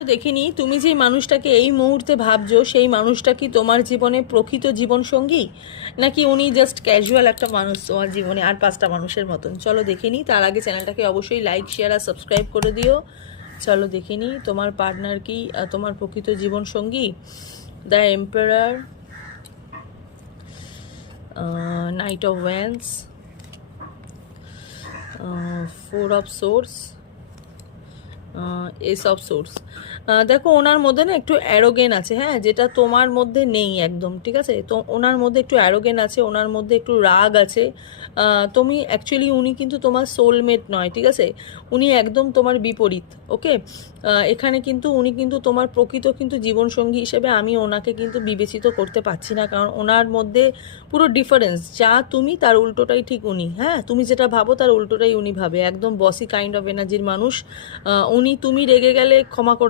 দেখিনি তুমি যে মানুষটাকে এই মুহূর্তে ভাবছো সেই মানুষটা কি তোমার জীবনে প্রকৃত জীবন সঙ্গী, নাকি উনি জাস্ট ক্যাজুয়াল একটা মানুষ তোমার জীবনে আর 5টা মানুষের মতন? চলো দেখে নিই। তার আগে চ্যানেলটাকে অবশ্যই লাইক শেয়ার আর সাবস্ক্রাইব করে দিও। চলো দেখে নিই তোমার পার্টনার কি তোমার প্রকৃত জীবন সঙ্গী। The emperor, night of wands, 4 of swords, S of swords. দেখো ওনার মধ্যে না একটু অ্যারোগেন আছে, হ্যাঁ, যেটা তোমার মধ্যে নেই একদম, ঠিক আছে? তো ওনার মধ্যে একটু অ্যারোগেন আছে, ওনার মধ্যে একটু রাগ আছে। তুমি অ্যাকচুয়ালি উনি কিন্তু তোমার সোলমেট নয়, ঠিক আছে? উনি একদম তোমার বিপরীত। ওকে, এখানে কিন্তু উনি কিন্তু তোমার প্রকৃত কিন্তু জীবনসঙ্গী হিসেবে আমি ওনাকে কিন্তু বিবেচিত করতে পারছি না, কারণ ওনার মধ্যে পুরো ডিফারেন্স। যা তুমি তার উল্টোটাই ঠিক উনি, হ্যাঁ, তুমি যেটা ভাবো তার উল্টোটাই উনি ভাবে। একদম বসি কাইন্ড অফ এনার্জির মানুষ উনি। তুমি রেগে গেলে ক্ষমা করে